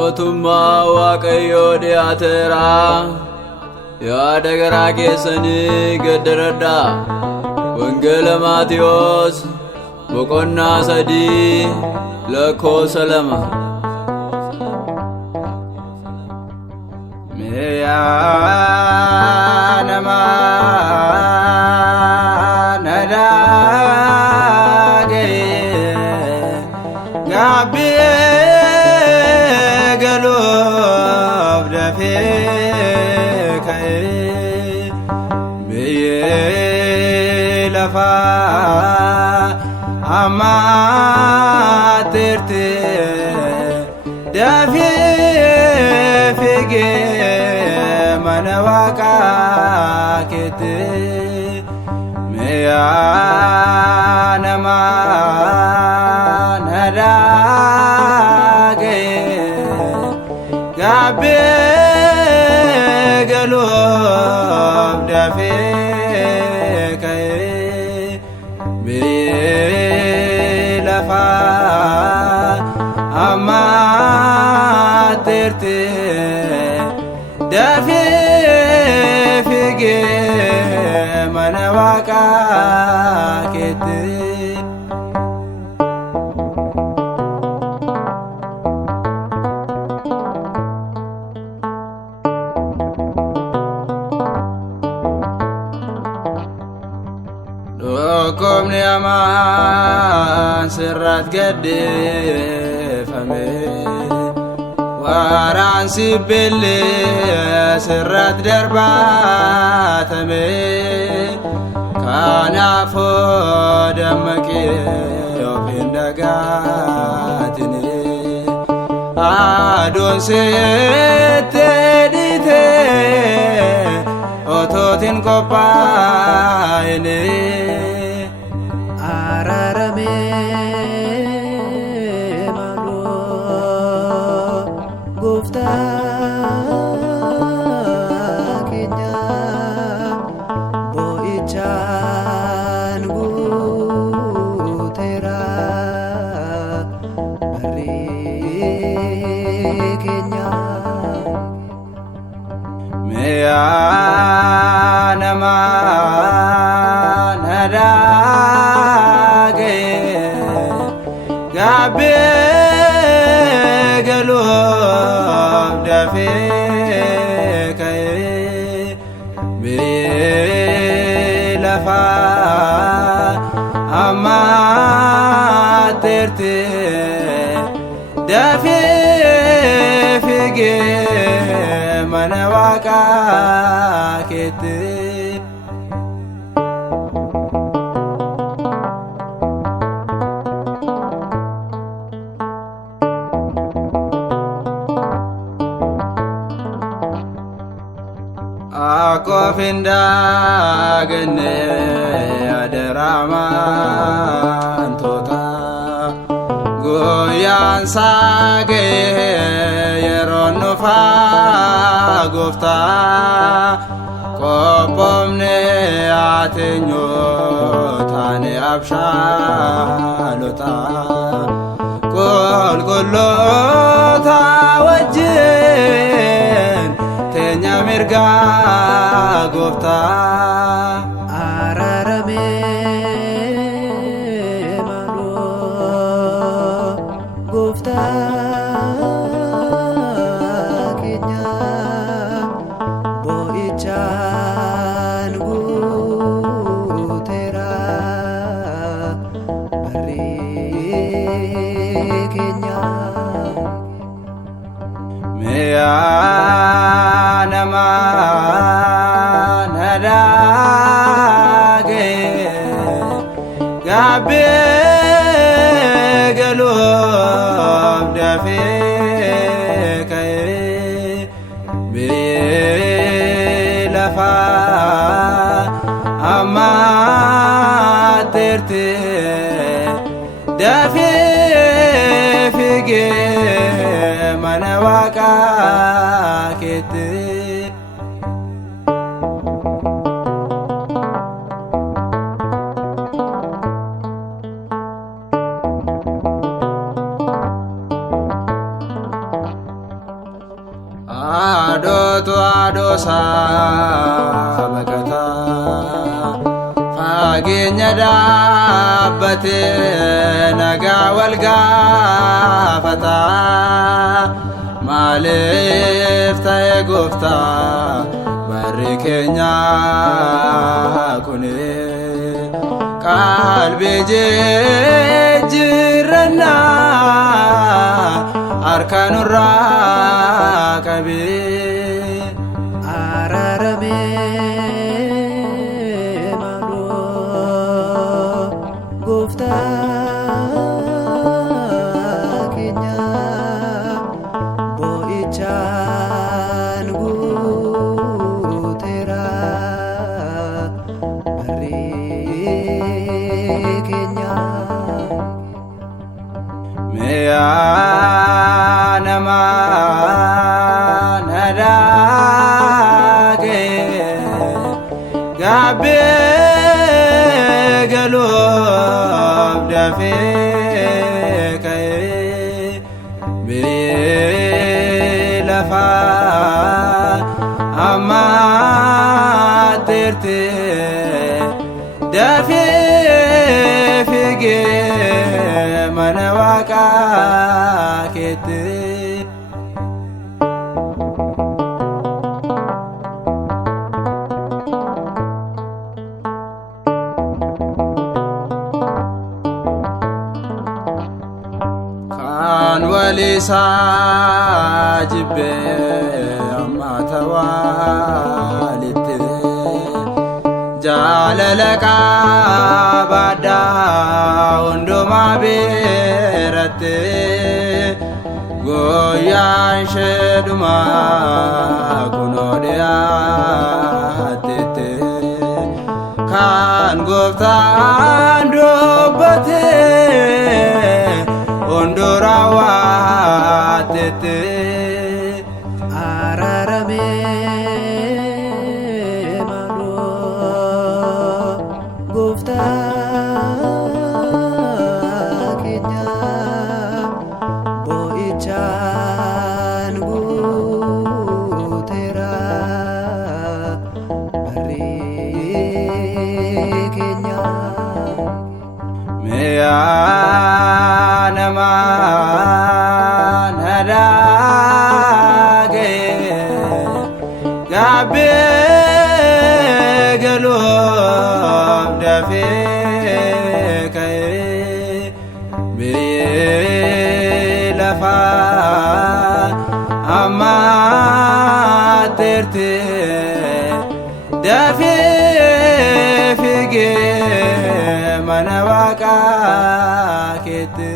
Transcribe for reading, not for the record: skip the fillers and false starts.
Mootummaa Waaqayyoo dhiyaateeraa, yaa dagaraa keessanii gaddaradhaa. Wangeela Maatiyos boqonnaa 3:2. Miyaa namaa nadaagee gaabbee galuuf dafee ka'ee biyyee lafaa ammaa teertee dafee fiigee mana Waaqaa keettee. Miyaa namaa nadaagee gaabbee galuuf dafee ka'ee biyyee lafaa ammaa teertee dafee fiigee mana Waaqaa keettee. Dhukkubni hamaan sirratti gaddeeffame, waraansi billee sirratti darbatame. Kanaafuu dammaqee of hin dagaatine, aduun seettee dhiitee otootiin qophaa'ine. Araaramee maaloo Gooftaa keenya, boo'ichaan guuteera barri keenya. Miyaa namaa nadaagee gaabbee galuuf dafee ka'ee biyyee lafaa ammaa teertee dafee fiigee mana Waaqaa keettee. Akkoof hin daagenne adeeraa amantoota, guyyaan saagee yeroon dhufaa Gooftaa. Qophoomne ateenyootane abshaalota, qulqulloota wajjin teenya mirgaa Gooftaa. Araaramee maaloo Gooftaa keenya, boo'ichaan guuteera barri keenya. Miyaa namaa nadaagee gaabbee galuuf dafee ka'ee biyyee lafaa ammaa teertee dafee fiigee mana Waaqaa keettee. Adotu adosa bakata fageenya dhaabbate nagaa wal gaafata maaliif ta'e gooftaa barri keenya kuni qalbii jijjiirannaa harka nurraa qabee araaramee maaloo gooftaa keenya boo'ichaan guuteera barri keenya. Meeyaa namaa nadaakee gaabbee galuuf dafee ka'ee biyyee lafaa ammaatteertee dafee fiigee mana Waaqaa keetti. Kan walisaa jibbee amma tawaalitti jaalala qabaadhaa hundumaa beeratte gooyyaan ishee dhumaa kunoo dhiyaatteette kan gooftaan dubbate hunduu raawwatteette. Araaramee maaloo gooftaa keenya boo'ichaan guuteera barri keenya. Meeyaa namaa nadaakee gaabbee galuuf dafee ka'ee biyyee lafaa ammaatteertee dafee fiigee mana Waaqaa keetti.